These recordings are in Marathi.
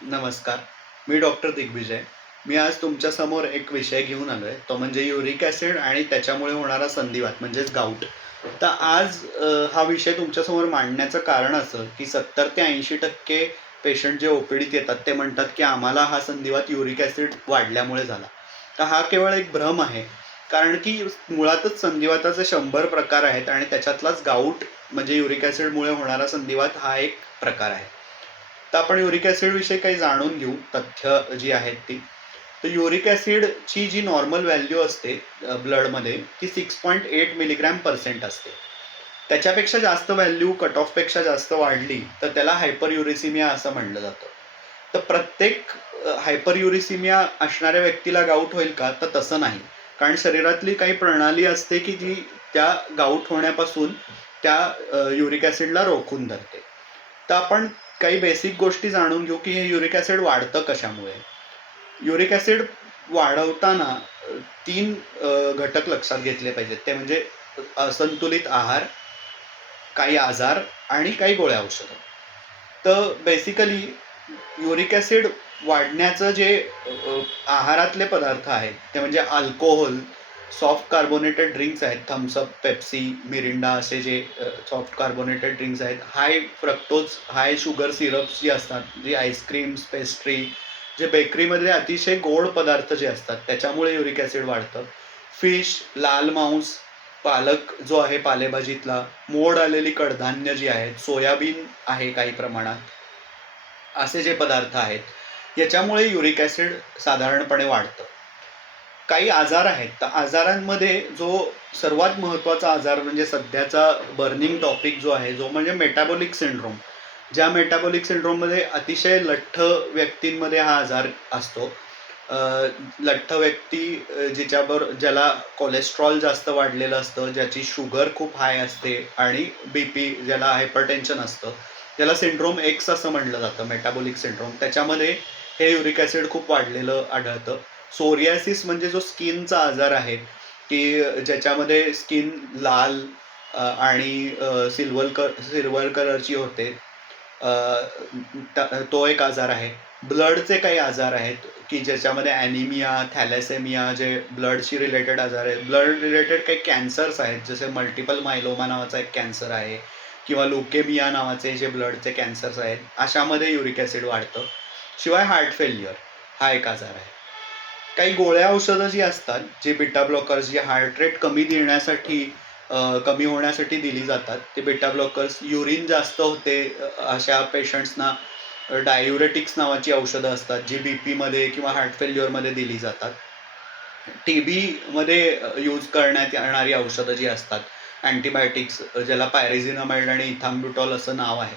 नमस्कार. मी डॉक्टर दिग्विजय. मी आज तुमच्यासमोर एक विषय घेऊन आलोय. तो म्हणजे युरिक ॲसिड आणि त्याच्यामुळे होणारा संधिवात म्हणजेच गाऊट. तर आज हा विषय तुमच्यासमोर मांडण्याचं कारण असं, की 70 ते 80% पेशंट जे ओ-पी-डीत येतात ते म्हणतात, की आम्हाला हा संधिवात युरिक ॲसिड वाढल्यामुळे झाला. तर हा केवळ एक भ्रम आहे. कारण की मुळातच संधिवाताचे 100 प्रकार आहेत आणि त्याच्यातलाच गाऊट म्हणजे युरिक ॲसिडमुळे होणारा संधिवात हा एक प्रकार आहे. तर आपण युरिक ॲसिड विषयी काही जाणून घेऊ तथ्य जी आहेत ती. तर युरिक ॲसिडची जी नॉर्मल व्हॅल्यू असते ब्लडमध्ये ती 6.8 मिलीग्रॅम पर्सेंट असते. त्याच्यापेक्षा जास्त व्हॅल्यू कट ऑफपेक्षा जास्त वाढली तर त्याला हायपरयुरिसिमिया असं म्हणलं जातं. तर प्रत्येक हायपरयुरिसिमिया असणाऱ्या व्यक्तीला गाऊट होईल का? तर तसं नाही. कारण शरीरातली काही प्रणाली असते की जी त्या गाऊट होण्यापासून त्या युरिक ॲसिडला रोखून धरते. तर आपण काही बेसिक गोष्टी जाणून घेऊ की हे युरिक ॲसिड वाढतं कशामुळे. युरिक ॲसिड वाढवताना 3 घटक लक्षात घेतले पाहिजेत. ते म्हणजे असंतुलित आहार, काही आजार आणि काही गोळ्या औषधं. तर बेसिकली युरिक ॲसिड वाढण्याचं जे आहारातले पदार्थ आहेत ते म्हणजे अल्कोहोल, सॉफ्ट कार्बोनेटेड ड्रिंक्स आहेत, थम्सअप, पेप्सी, मिरिंडा असे जे सॉफ्ट कार्बोनेटेड ड्रिंक्स आहेत, हाय फ्रक्टोज, हाय शुगर सिरप्स जी असतात, जी आईस्क्रीम्स, पेस्ट्री, जे बेकरीमध्ये अतिशय गोड पदार्थ जे असतात त्याच्यामुळे युरिक ॲसिड वाढतं. फिश, लाल मांस, पालक जो आहे पालेभाजीतला, मोड आलेली कडधान्य जी आहेत, सोयाबीन आहे काही प्रमाणात, असे जे पदार्थ आहेत याच्यामुळे युरिक ॲसिड साधारणपणे वाढतं. काही आजार आहेत, तर आजारांमध्ये जो सर्वात महत्त्वाचा आजार म्हणजे सध्याचा बर्निंग टॉपिक जो आहे, जो म्हणजे मेटाबॉलिक सिंड्रोम. ज्या मेटाबॉलिक सिंड्रोममध्ये अतिशय लठ्ठ व्यक्तींमध्ये हा आजार असतो. लठ्ठ व्यक्ती ज्याला कोलेस्ट्रॉल जास्त वाढलेलं असतं, ज्याची शुगर खूप हाय असते आणि बीपी ज्याला हायपरटेन्शन असतं, त्याला सिंड्रोम एक्स असं म्हणलं जातं, मेटाबॉलिक सिंड्रोम. त्याच्यामध्ये हे युरिक ॲसिड खूप वाढलेलं आढळतं. सोरियासिस म्हणजे जो स्किनचा आजार आहे, की ज्याच्यामध्ये स्किन लाल आणि सिल्वर कलरची होते. तो एक आजार आहे. ब्लडचे काही आजार आहेत, की ज्याच्यामध्ये ॲनिमिया, थॅलेसेमिया जे ब्लडशी रिलेटेड आजार आहेत. ब्लड रिलेटेड काही कॅन्सर्स आहेत, जसे मल्टिपल मायलोमा नावाचा एक कॅन्सर आहे किंवा ल्युकेमिया नावाचे जे ब्लडचे कॅन्सर्स आहेत, अशामध्ये युरिक ॲसिड वाढतं. शिवाय हार्ट फेल्युअर हा एक आजार आहे. काही गोळ्या औषधं जी असतात, जे बीटा ब्लॉकर्स, जे हार्ट रेट कमी होण्यासाठी दिली जातात. ते बीटा ब्लॉकर्स, युरिन जास्त होते अशा पेशंट्सना डायुरेटिक्स नावाची औषधं असतात, जी बीपीमध्ये किंवा हार्ट फेल्युअरमध्ये दिली जातात. टीबीमध्ये यूज करण्यात येणारी औषधं जी असतात, अँटीबायोटिक्स, ज्याला पायरेझिनामाइड आणि इथाम्ब्युटॉल असं नाव आहे.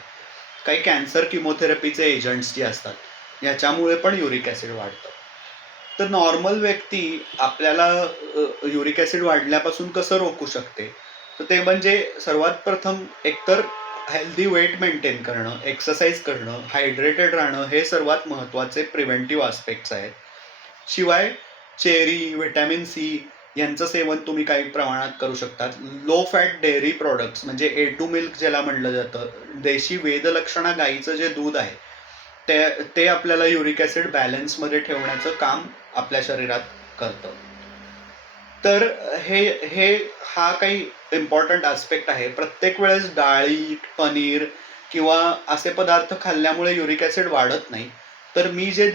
काही कॅन्सर किमोथेरपीचे एजंट्स जे असतात, ह्याच्यामुळे पण युरिक ॲसिड वाढतं. तर नॉर्मल व्यक्ती आपल्याला युरिक ॲसिड वाढल्यापासून कसं रोखू शकते? तर ते म्हणजे सर्वात प्रथम एकतर हेल्दी वेट मेंटेन करणं, एक्सरसाइज करणं, हायड्रेटेड राहणं हे सर्वात महत्त्वाचे प्रिव्हेंटिव्ह आस्पेक्ट्स आहेत. शिवाय चेरी, व्हिटॅमिन सी यांचं सेवन तुम्ही काही प्रमाणात करू शकता. लो फॅट डेअरी प्रॉडक्ट्स म्हणजे A2 मिल्क ज्याला म्हणलं जातं, देशी वेदलक्षणा गाईचं जे दूध आहे, ते ते आपल्याला युरिक ॲसिड बॅलन्समध्ये ठेवण्याचं काम आपल्या शरीरात करतं. तर हे हे हा काही इम्पॉर्टंट आस्पेक्ट आहे. प्रत्येक वेळेस डाळी, पनीर किंवा असे पदार्थ खाल्ल्यामुळे युरिक ॲसिड वाढत नाही. तर मी जे